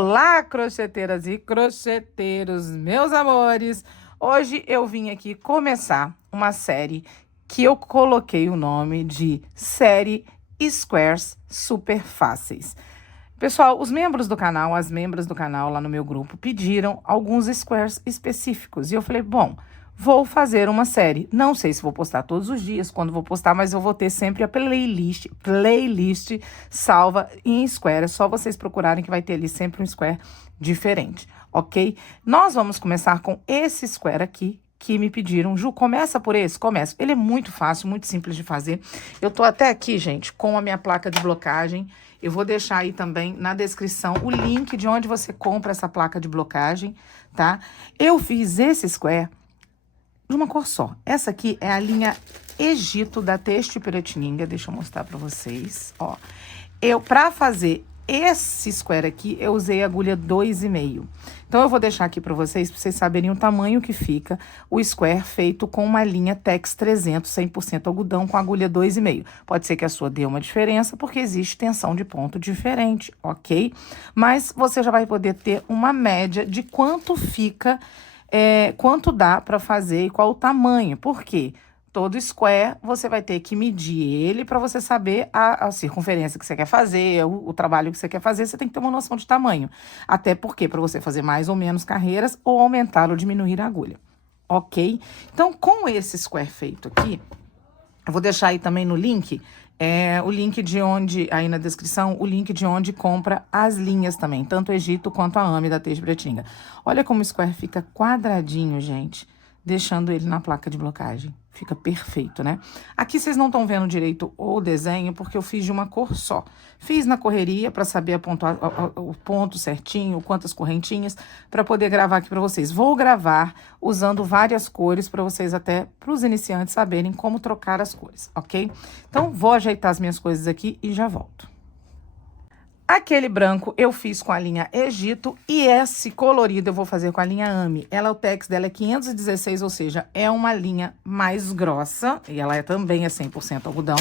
Olá, crocheteiras e crocheteiros, meus amores! Hoje eu vim aqui começar uma série que eu coloquei o nome de série Squares Super Fáceis. Pessoal, os membros do canal, as membras do canal lá no meu grupo pediram alguns squares específicos e eu falei, bom, vou fazer uma série. Não sei se vou postar todos os dias, quando vou postar, mas eu vou ter sempre a playlist salva em square. É só vocês procurarem que vai ter ali sempre um square diferente, ok? Nós vamos começar com esse square aqui, que me pediram. Ju, começa por esse? Começo. Ele é muito fácil, muito simples de fazer. Eu tô até aqui, gente, com a minha placa de blocagem. Eu vou deixar aí também na descrição o link de onde você compra essa placa de blocagem, tá? Eu fiz esse square de uma cor só.Essa aqui é a linha Egito da Têxtil Piratininga. Deixa eu mostrar pra vocês, ó. Pra fazer esse square aqui, eu usei agulha 2,5. Então, eu vou deixar aqui pra vocês saberem o tamanho que fica o square feito com uma linha Tex 300, 100% algodão, com agulha 2,5. Pode ser que a sua dê uma diferença, porque existe tensão de ponto diferente, ok? Mas você já vai poder ter uma média de quanto fica, quanto dá pra fazer e qual o tamanho. Por quê? Todo square, você vai ter que medir ele para você saber a circunferência que você quer fazer, o trabalho que você quer fazer, você tem que ter uma noção de tamanho. Até porque, para você fazer mais ou menos carreiras, ou aumentar ou diminuir a agulha, ok? Então, com esse square feito aqui, eu vou deixar aí também no link, o link de onde, aí na descrição, o link de onde compra as linhas também, tanto o Egito quanto a Ame da Têxtil Piratininga. Olha como o square fica quadradinho, gente, deixando ele na placa de blocagem. Fica perfeito, né? Aqui vocês não estão vendo direito o desenho, porque eu fiz de uma cor só. Fiz na correria para saber o ponto certinho, quantas correntinhas, para poder gravar aqui para vocês. Vou gravar usando várias cores para vocês, até para os iniciantes saberem como trocar as cores, ok? Então, vou ajeitar as minhas coisas aqui e já volto. Aquele branco eu fiz com a linha Egito e esse colorido eu vou fazer com a linha Ame. O tex dela é 516, ou seja, é uma linha mais grossa e ela também é 100% algodão.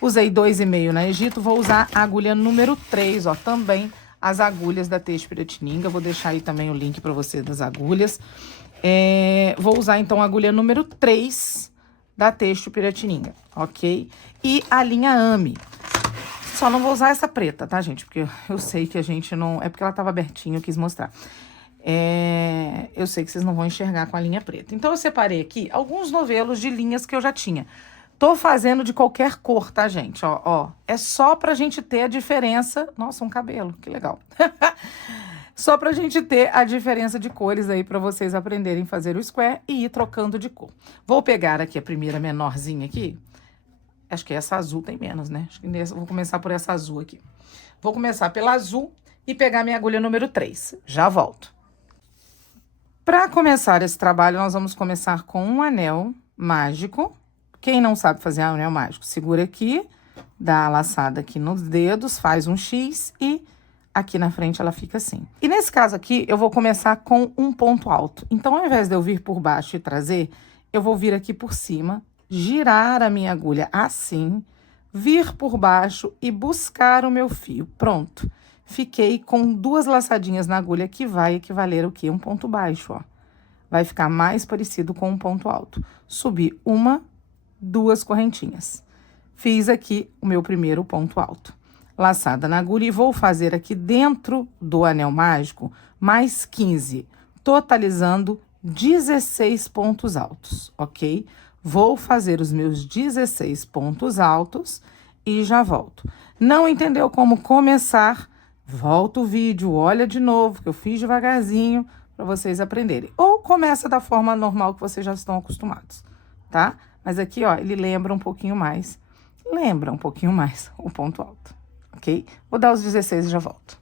Usei 2,5 na Egito, vou usar a agulha número 3, ó, também as agulhas da Têxtil Piratininga. Vou deixar aí também o link para você das agulhas. Vou usar então a agulha número 3 da Têxtil Piratininga, ok? E a linha Ame. Só não vou usar essa preta, tá, gente? Porque eu sei que a gente não... É porque ela tava abertinha, eu quis mostrar. Eu sei que vocês não vão enxergar com a linha preta. Então, eu separei aqui alguns novelos de linhas que eu já tinha. Tô fazendo de qualquer cor, tá, gente? Ó. É só pra gente ter a diferença... Nossa, um cabelo, que legal. Só pra gente ter a diferença de cores aí, pra vocês aprenderem a fazer o square e ir trocando de cor. Vou pegar aqui a primeira menorzinha aqui. Acho que essa azul tem menos, né? Acho que vou começar por essa azul aqui. Vou começar pela azul e pegar minha agulha número 3. Já volto. Para começar esse trabalho, nós vamos começar com um anel mágico. Quem não sabe fazer anel mágico, segura aqui, dá a laçada aqui nos dedos, faz um X e aqui na frente ela fica assim. E nesse caso aqui, eu vou começar com um ponto alto. Então, ao invés de eu vir por baixo e trazer, eu vou vir aqui por cima, girar a minha agulha assim, vir por baixo e buscar o meu fio. Pronto. Fiquei com 2 laçadinhas na agulha, que vai equivaler o quê? Um ponto baixo, ó. Vai ficar mais parecido com um ponto alto. Subi 1, 2 correntinhas. Fiz aqui o meu primeiro ponto alto. Laçada na agulha e vou fazer aqui dentro do anel mágico mais 15, totalizando 16 pontos altos, ok? Vou fazer os meus 16 pontos altos e já volto. Não entendeu como começar? Volta o vídeo, olha de novo, que eu fiz devagarzinho para vocês aprenderem. Ou começa da forma normal que vocês já estão acostumados, tá? Mas aqui, ó, ele lembra um pouquinho mais o ponto alto, ok? Vou dar os 16 e já volto.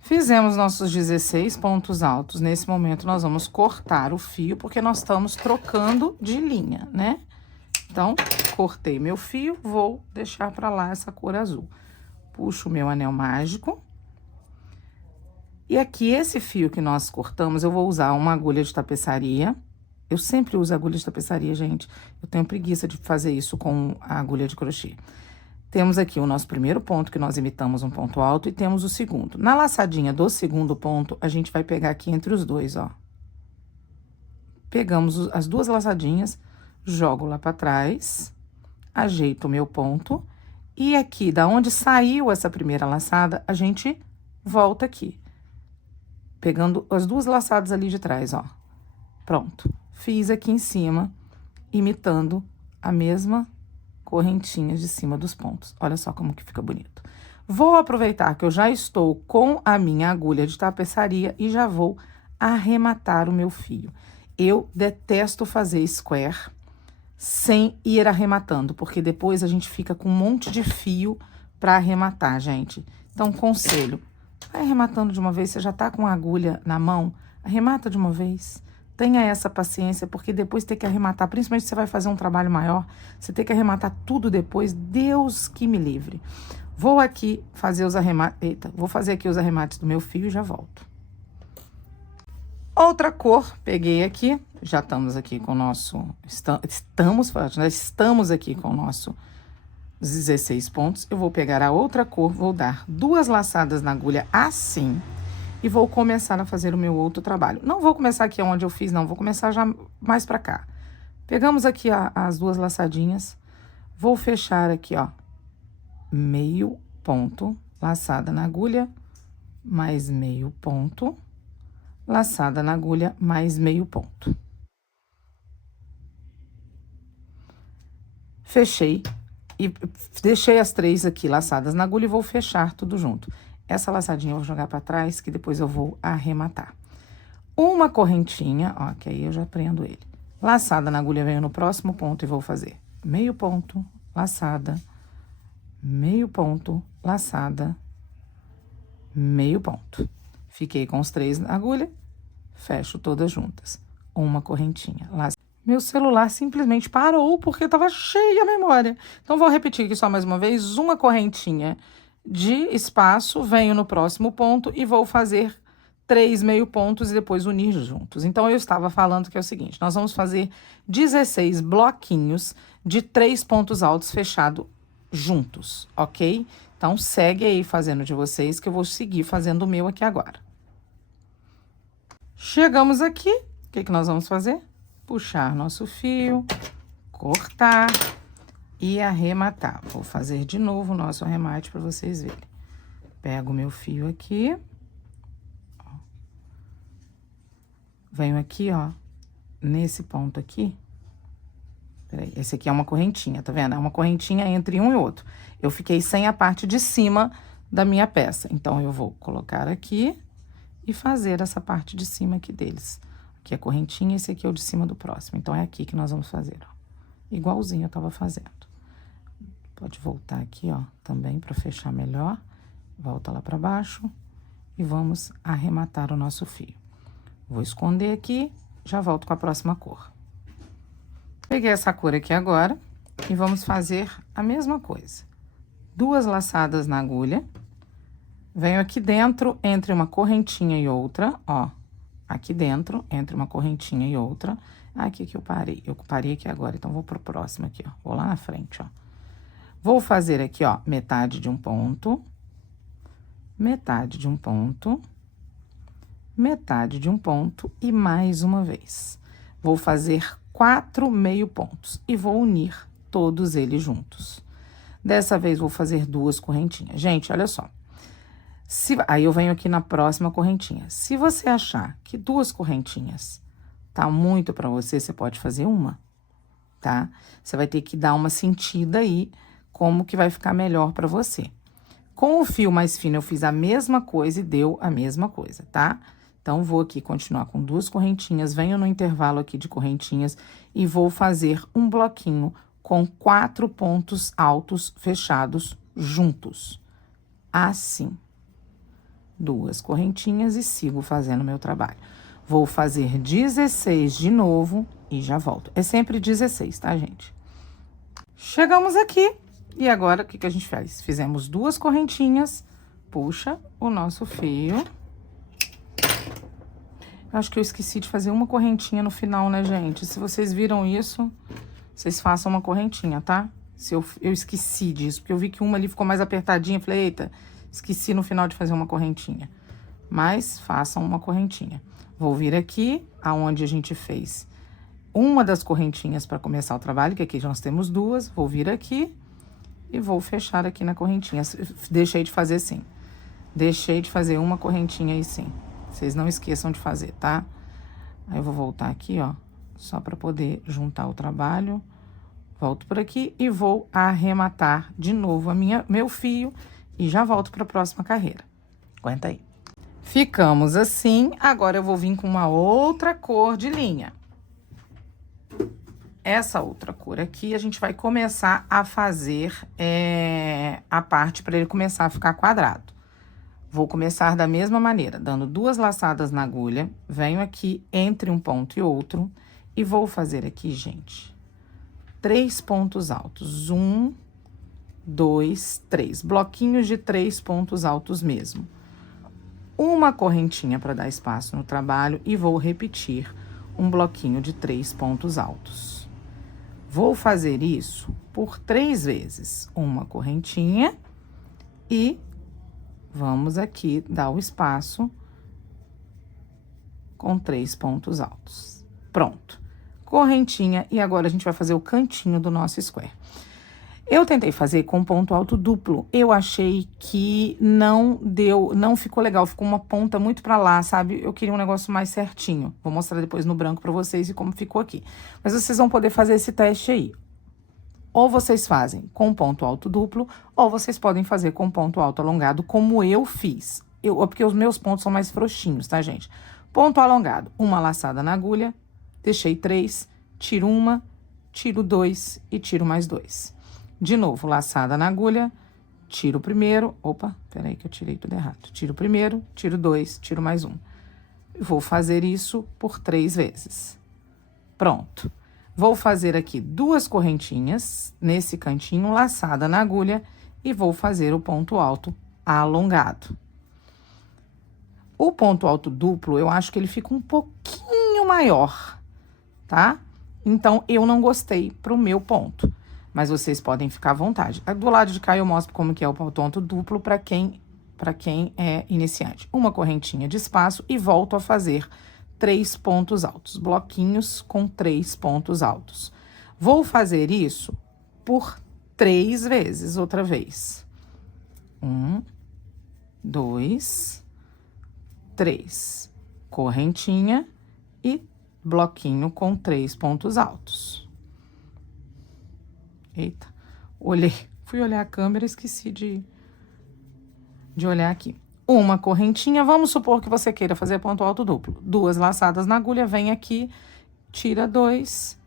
Fizemos nossos 16 pontos altos. Nesse momento, nós vamos cortar o fio, porque nós estamos trocando de linha, né? Então, cortei meu fio, vou deixar pra lá essa cor azul. Puxo o meu anel mágico. E aqui, esse fio que nós cortamos, eu vou usar uma agulha de tapeçaria. Eu sempre uso agulha de tapeçaria, gente. Eu tenho preguiça de fazer isso com a agulha de crochê. Temos aqui o nosso primeiro ponto, que nós imitamos um ponto alto, e temos o segundo. Na laçadinha do segundo ponto, a gente vai pegar aqui entre os dois, ó. Pegamos as duas laçadinhas, jogo lá pra trás, ajeito o meu ponto, e aqui, da onde saiu essa primeira laçada, a gente volta aqui. Pegando as duas laçadas ali de trás, ó. Pronto. Fiz aqui em cima, imitando a mesma correntinha de cima dos pontos. Olha só como que fica bonito. Vou aproveitar que eu já estou com a minha agulha de tapeçaria e já vou arrematar o meu fio. Eu detesto fazer square sem ir arrematando, porque depois a gente fica com um monte de fio para arrematar, gente. Então, conselho, vai arrematando de uma vez, você já tá com a agulha na mão, arremata de uma vez. Tenha essa paciência, porque depois ter que arrematar, principalmente se você vai fazer um trabalho maior, você ter que arrematar tudo depois, Deus que me livre. Vou aqui fazer os arremates, vou fazer aqui os arremates do meu fio e já volto. Outra cor, peguei aqui, já estamos aqui com o nosso, estamos aqui com o nosso 16 pontos. Eu vou pegar a outra cor, vou dar 2 laçadas na agulha assim e vou começar a fazer o meu outro trabalho. Não vou começar aqui onde eu fiz, não, vou começar já mais pra cá. Pegamos aqui as 2 laçadinhas, vou fechar aqui, ó, meio ponto, laçada na agulha, mais meio ponto, laçada na agulha, mais meio ponto. Fechei e deixei as 3 aqui laçadas na agulha e vou fechar tudo junto. Essa laçadinha eu vou jogar pra trás, que depois eu vou arrematar. Uma correntinha, ó, que aí eu já prendo ele. Laçada na agulha, venho no próximo ponto e vou fazer meio ponto, laçada, meio ponto, laçada, meio ponto. Fiquei com os 3 na agulha, fecho todas juntas. Uma correntinha. Meu celular simplesmente parou porque tava cheia a memória. Então, vou repetir aqui só mais uma vez. Uma correntinha de espaço, venho no próximo ponto e vou fazer 3 meio pontos e depois unir juntos. Então, eu estava falando que é o seguinte, nós vamos fazer 16 bloquinhos de 3 pontos altos fechados juntos, ok? Então, segue aí fazendo de vocês que eu vou seguir fazendo o meu aqui agora. Chegamos aqui, o que nós vamos fazer? Puxar nosso fio, cortar e arrematar. Vou fazer de novo o nosso arremate para vocês verem. Pego o meu fio aqui. Ó. Venho aqui, ó, nesse ponto aqui. Peraí, esse aqui é uma correntinha, tá vendo? É uma correntinha entre um e outro. Eu fiquei sem a parte de cima da minha peça. Então, eu vou colocar aqui e fazer essa parte de cima aqui deles. Aqui é a correntinha, esse aqui é o de cima do próximo. Então, é aqui que nós vamos fazer, ó. Igualzinho eu tava fazendo. Pode voltar aqui, ó, também para fechar melhor. Volta lá para baixo e vamos arrematar o nosso fio. Vou esconder aqui, já volto com a próxima cor. Peguei essa cor aqui agora e vamos fazer a mesma coisa. 2 laçadas na agulha. Venho aqui dentro, entre uma correntinha e outra, ó. Aqui dentro, entre uma correntinha e outra. Aqui que eu parei. Eu parei aqui agora, então vou pro próximo aqui, ó. Vou lá na frente, ó. Vou fazer aqui, ó, metade de um ponto, metade de um ponto, metade de um ponto e mais uma vez. Vou fazer 4 meio pontos e vou unir todos eles juntos. Dessa vez, vou fazer 2 correntinhas. Gente, olha só. Aí, eu venho aqui na próxima correntinha. Se você achar que 2 correntinhas tá muito pra você, você pode fazer uma, tá? Você vai ter que dar uma sentida aí, como que vai ficar melhor pra você. Com o fio mais fino, eu fiz a mesma coisa e deu a mesma coisa, tá? Então, vou aqui continuar com 2 correntinhas, venho no intervalo aqui de correntinhas e vou fazer um bloquinho com 4 pontos altos fechados juntos. Assim. 2 correntinhas e sigo fazendo o meu trabalho. Vou fazer 16 de novo e já volto. É sempre 16, tá, gente? Chegamos aqui. E agora, o que a gente faz? Fizemos 2 correntinhas, puxa o nosso fio. Acho que eu esqueci de fazer uma correntinha no final, né, gente? Se vocês viram isso, vocês façam uma correntinha, tá? se eu esqueci disso, porque eu vi que uma ali ficou mais apertadinha, falei, eita, esqueci no final de fazer uma correntinha. Mas façam uma correntinha. Vou vir aqui, aonde a gente fez uma das correntinhas para começar o trabalho, que aqui nós temos duas, vou vir aqui e vou fechar aqui na correntinha. Deixei de fazer sim. Deixei de fazer uma correntinha aí sim. Vocês não esqueçam de fazer, tá? Aí eu vou voltar aqui, ó, só para poder juntar o trabalho. Volto por aqui e vou arrematar de novo meu fio e já volto para a próxima carreira. Aguenta aí. Ficamos assim, agora eu vou vir com uma outra cor de linha. Essa outra cor aqui, a gente vai começar a fazer a parte para ele começar a ficar quadrado. Vou começar da mesma maneira, dando 2 laçadas na agulha, venho aqui entre um ponto e outro e vou fazer aqui, gente, 3 pontos altos. 1, 2, 3. Bloquinhos de 3 pontos altos mesmo. Uma correntinha para dar espaço no trabalho e vou repetir um bloquinho de 3 pontos altos. Vou fazer isso por 3 vezes. Uma correntinha e vamos aqui dar o espaço com 3 pontos altos. Pronto. Correntinha e agora a gente vai fazer o cantinho do nosso square. Eu tentei fazer com ponto alto duplo. Eu achei que não ficou legal, ficou uma ponta muito pra lá, sabe? Eu queria um negócio mais certinho. Vou mostrar depois no branco pra vocês e como ficou aqui. Mas vocês vão poder fazer esse teste aí. Ou vocês fazem com ponto alto duplo, ou vocês podem fazer com ponto alto alongado, como eu fiz. Porque os meus pontos são mais frouxinhos, tá, gente? Ponto alongado, uma laçada na agulha, deixei 3, tiro uma, tiro 2 e tiro mais 2. De novo, laçada na agulha, tiro o primeiro, opa, peraí que eu tirei tudo errado. Tiro o primeiro, tiro 2, tiro mais 1. Vou fazer isso por 3 vezes. Pronto. Vou fazer aqui 2 correntinhas nesse cantinho, laçada na agulha, e vou fazer o ponto alto alongado. O ponto alto duplo, eu acho que ele fica um pouquinho maior, tá? Então, eu não gostei pro meu ponto, mas vocês podem ficar à vontade. Do lado de cá, eu mostro como que é o ponto alto duplo para quem é iniciante. Uma correntinha de espaço e volto a fazer 3 pontos altos, bloquinhos com 3 pontos altos. Vou fazer isso por 3 vezes, outra vez. 1, 2, 3. Correntinha e bloquinho com 3 pontos altos. Eita, fui olhar a câmera e esqueci de olhar aqui. Uma correntinha, vamos supor que você queira fazer ponto alto duplo. 2 laçadas na agulha, vem aqui, tira 2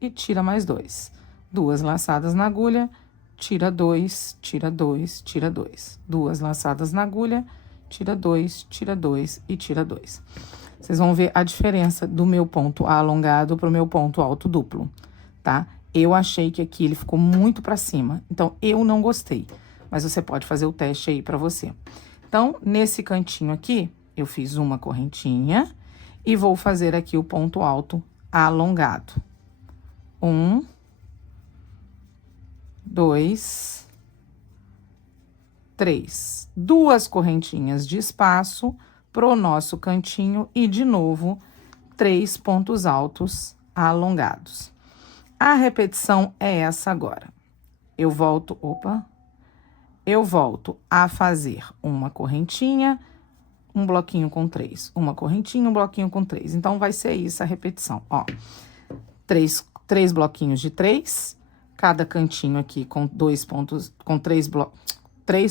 e tira mais 2. 2 laçadas na agulha, tira 2, tira 2, tira 2. 2 laçadas na agulha, tira 2 e tira 2. Vocês vão ver a diferença do meu ponto alongado pro meu ponto alto duplo, tá? Eu achei que aqui ele ficou muito pra cima, então eu não gostei. Mas você pode fazer o teste aí pra você. Então, nesse cantinho aqui, eu fiz uma correntinha e vou fazer aqui o ponto alto alongado. 1, 2, 3. 2 correntinhas de espaço pro nosso cantinho e, de novo, 3 pontos altos alongados. A repetição é essa agora. Eu volto a fazer uma correntinha, um bloquinho com 3. Uma correntinha, um bloquinho com 3. Então, vai ser isso a repetição, ó. 3 bloquinhos de 3, cada cantinho aqui com 2 pontos, com 3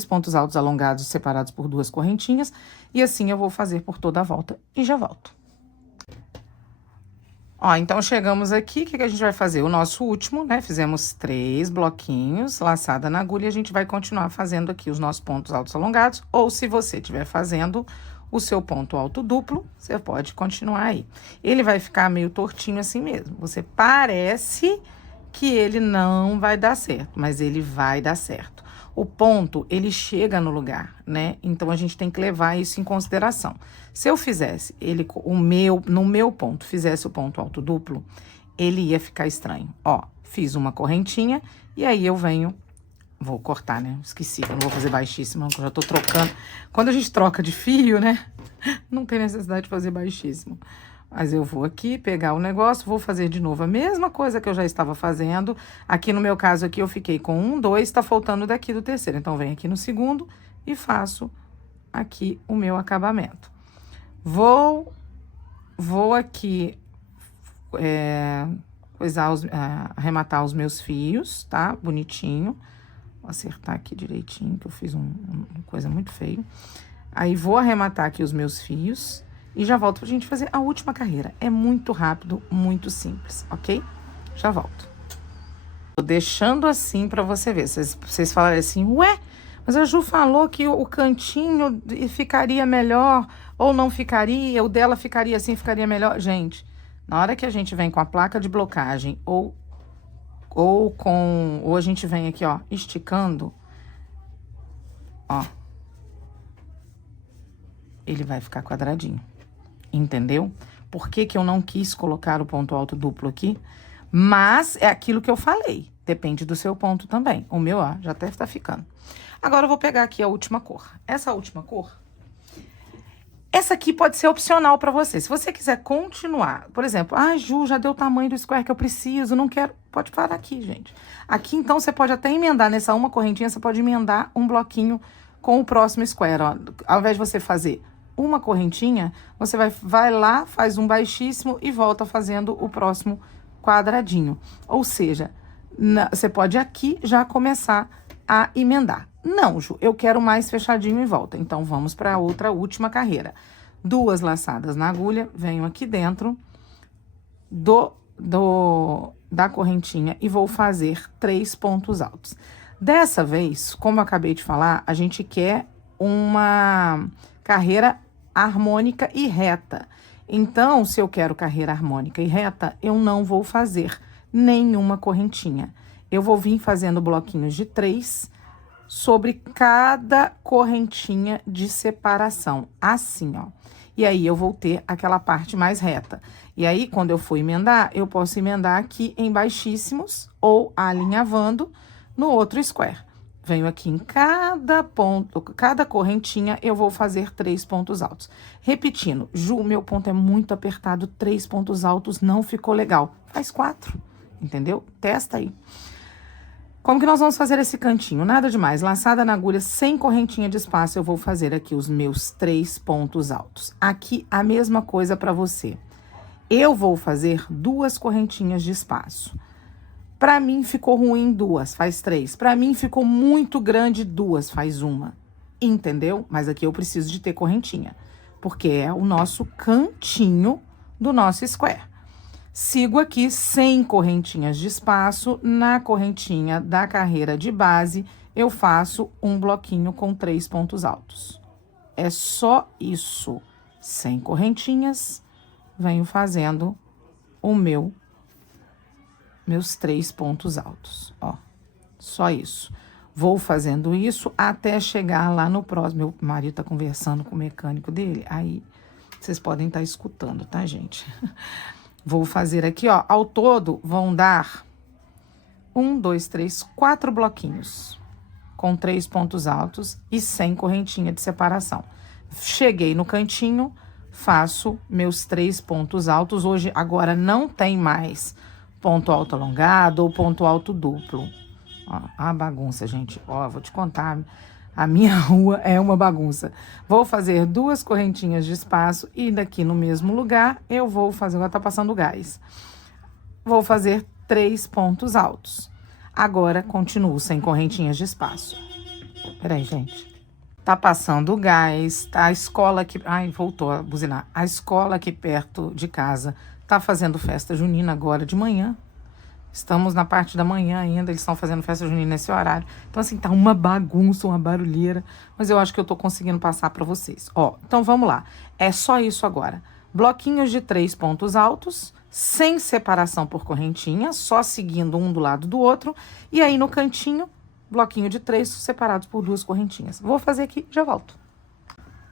pontos altos alongados separados por 2 correntinhas. E assim eu vou fazer por toda a volta e já volto. Ó, então, chegamos aqui, o que a gente vai fazer? O nosso último, né? Fizemos 3 bloquinhos, laçada na agulha, e a gente vai continuar fazendo aqui os nossos pontos altos alongados, ou se você estiver fazendo o seu ponto alto duplo, você pode continuar aí. Ele vai ficar meio tortinho assim mesmo, você parece que ele não vai dar certo, mas ele vai dar certo. O ponto, ele chega no lugar, né? Então, a gente tem que levar isso em consideração. Se eu fizesse no meu ponto, fizesse o ponto alto duplo, ele ia ficar estranho. Ó, fiz uma correntinha e aí eu venho... Vou cortar, né? Esqueci, eu não vou fazer baixíssimo, eu já tô trocando. Quando a gente troca de fio, né? Não tem necessidade de fazer baixíssimo. Mas eu vou aqui pegar o negócio, vou fazer de novo a mesma coisa que eu já estava fazendo. Aqui no meu caso aqui eu fiquei com 1, 2, tá faltando daqui do terceiro. Então, venho aqui no segundo e faço aqui o meu acabamento. Vou aqui arrematar os meus fios, tá? Bonitinho. Vou acertar aqui direitinho, que eu fiz uma coisa muito feia. Aí, vou arrematar aqui os meus fios e já volto pra gente fazer a última carreira. É muito rápido, muito simples, ok? Já volto. Tô deixando assim pra você ver. Vocês falarem assim, ué, mas a Ju falou que o cantinho ficaria melhor ou não ficaria, o dela ficaria assim, ficaria melhor. Gente, na hora que a gente vem com a placa de blocagem ou a gente vem aqui, ó, esticando, ó, ele vai ficar quadradinho, entendeu? Por que que eu não quis colocar o ponto alto duplo aqui? Mas é aquilo que eu falei, depende do seu ponto também. O meu, ó, já até tá ficando. Agora eu vou pegar aqui a última cor. Essa última cor, essa aqui pode ser opcional pra você. Se você quiser continuar, por exemplo, Ju, já deu o tamanho do square que eu preciso, não quero, pode parar aqui, gente. Aqui, então, você pode até emendar nessa uma correntinha, você pode emendar um bloquinho com o próximo square, ó. Ao invés de você fazer uma correntinha, você vai lá, faz um baixíssimo e volta fazendo o próximo quadradinho. Ou seja, você pode aqui já começar a emendar. Não, Ju, eu quero mais fechadinho em volta. Então, vamos para a outra última carreira. 2 laçadas na agulha, venho aqui dentro da correntinha e vou fazer 3 pontos altos. Dessa vez, como eu acabei de falar, a gente quer uma carreira harmônica e reta. Então, se eu quero carreira harmônica e reta, eu não vou fazer nenhuma correntinha. Eu vou vir fazendo bloquinhos de 3 sobre cada correntinha de separação, assim, ó. E aí, eu vou ter aquela parte mais reta. E aí, quando eu for emendar, eu posso emendar aqui em baixíssimos ou alinhavando no outro square. Venho aqui em cada ponto, cada correntinha, eu vou fazer 3 pontos altos. Repetindo, Ju, meu ponto é muito apertado, 3 pontos altos não ficou legal. Faz 4, entendeu? Testa aí. Como que nós vamos fazer esse cantinho? Nada demais, laçada na agulha, sem correntinha de espaço, eu vou fazer aqui os meus 3 pontos altos. Aqui, a mesma coisa para você. Eu vou fazer 2 correntinhas de espaço. Para mim, ficou ruim 2, faz 3. Para mim, ficou muito grande 2, faz 1. Entendeu? Mas aqui eu preciso de ter correntinha, porque é o nosso cantinho do nosso square. Sigo aqui sem correntinhas de espaço, na correntinha da carreira de base, eu faço um bloquinho com 3 pontos altos. É só isso, sem correntinhas, venho fazendo meus 3 pontos altos, ó, só isso. Vou fazendo isso até chegar lá no próximo. Meu marido tá conversando com o mecânico dele, aí vocês podem estar escutando, tá, gente? Vou fazer aqui, ó, ao todo vão dar 1, 2, 3, 4 bloquinhos com 3 pontos altos e sem correntinha de separação. Cheguei no cantinho, faço meus 3 pontos altos. Hoje, agora, não tem mais ponto alto alongado ou ponto alto duplo. Ó, a bagunça, gente. Ó, vou te contar, a minha rua é uma bagunça. Vou fazer 2 correntinhas de espaço e daqui no mesmo lugar eu vou fazer, agora tá passando gás. Vou fazer 3 pontos altos. Agora, continuo sem correntinhas de espaço. Peraí, gente. Tá passando gás, tá a escola aqui... Ai, voltou a buzinar. A escola aqui perto de casa tá fazendo festa junina agora de manhã. Estamos na parte da manhã ainda, eles estão fazendo festa junina nesse horário. Então, assim, tá uma bagunça, uma barulheira. Mas eu acho que eu tô conseguindo passar pra vocês. Ó, então vamos lá. É só isso agora. Bloquinhos de 3 pontos altos, sem separação por correntinha, só seguindo um do lado do outro. E aí, no cantinho, bloquinho de 3 separados por 2 correntinhas. Vou fazer aqui, já volto.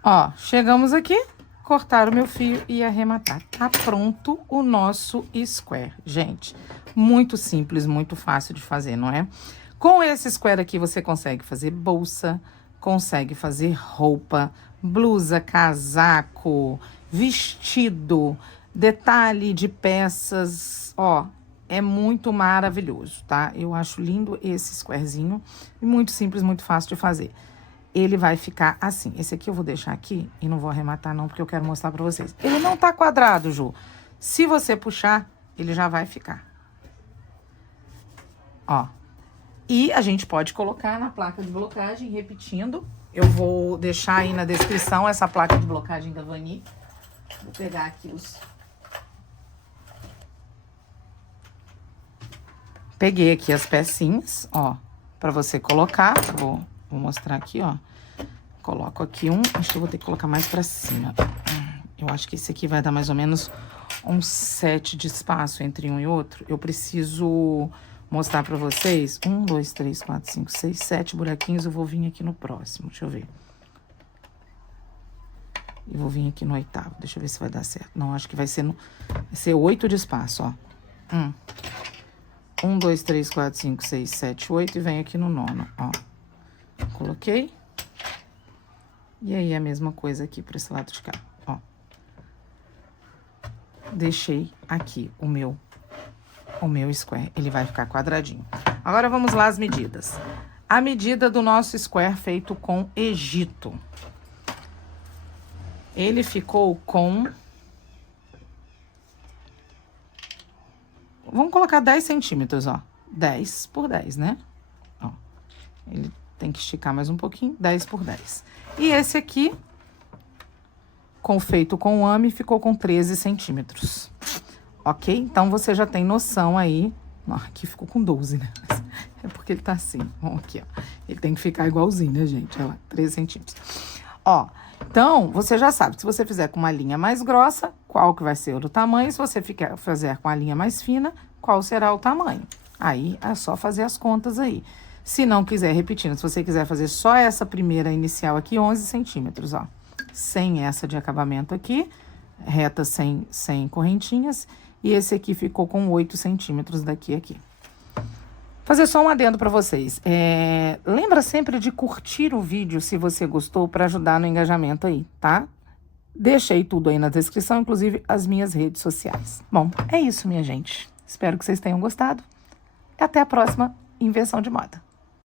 Ó, chegamos aqui. Cortar o meu fio e arrematar. Tá pronto o nosso square, gente. Muito simples, muito fácil de fazer, não é? Com esse square aqui, você consegue fazer bolsa, consegue fazer roupa, blusa, casaco, vestido, detalhe de peças, ó, é muito maravilhoso, tá? Eu acho lindo esse squarezinho, muito simples, muito fácil de fazer. Ele vai ficar assim. Esse aqui eu vou deixar aqui e não vou arrematar não, porque eu quero mostrar pra vocês. Ele não tá quadrado, Ju. Se você puxar, ele já vai ficar. Ó. E a gente pode colocar na placa de blocagem, repetindo. Eu vou deixar aí na descrição essa placa de blocagem da Vani. Vou pegar aqui os... Peguei aqui as pecinhas, ó, pra você colocar. Vou mostrar aqui, ó. Coloco aqui um, acho que eu vou ter que colocar mais pra cima. Eu acho que esse aqui vai dar mais ou menos um 7 de espaço entre um e outro. Eu preciso mostrar pra vocês 1, 2, 3, 4, 5, 6, 7 buraquinhos. Eu vou vir aqui no próximo, deixa eu ver. E vou vir aqui no 8º, deixa eu ver se vai dar certo. Não, acho que vai ser 8 de espaço, ó. 1, 2, 3, 4, 5, 6, 7, 8 e vem aqui no 9º, ó. Coloquei. E aí, a mesma coisa aqui pra esse lado de cá, ó. Deixei aqui o meu square. Ele vai ficar quadradinho. Agora, vamos lá as medidas. A medida do nosso square feito com Egito. Ele ficou com... Vamos colocar 10 centímetros, ó. 10 por 10, né? Ó. Ele tem que esticar mais um pouquinho. 10 por 10. E esse aqui, feito com o AME, ficou com 13 centímetros. Ok? Então, você já tem noção aí. Aqui ficou com 12, né? É porque ele tá assim. Ó, aqui, ó. Ele tem que ficar igualzinho, né, gente? Olha lá, 13 centímetros. Ó, então, você já sabe, se você fizer com uma linha mais grossa, qual que vai ser o tamanho. Se você fazer com a linha mais fina, qual será o tamanho. Aí, é só fazer as contas aí. Se não quiser, repetindo, se você quiser fazer só essa primeira inicial aqui, 11 centímetros, ó. Sem essa de acabamento aqui, reta sem correntinhas. E esse aqui ficou com 8 centímetros daqui a aqui. Fazer só um adendo para vocês. Lembra sempre de curtir o vídeo se você gostou, para ajudar no engajamento aí, tá? Deixei tudo aí na descrição, inclusive as minhas redes sociais. Bom, é isso, minha gente. Espero que vocês tenham gostado. Até a próxima invenção de moda.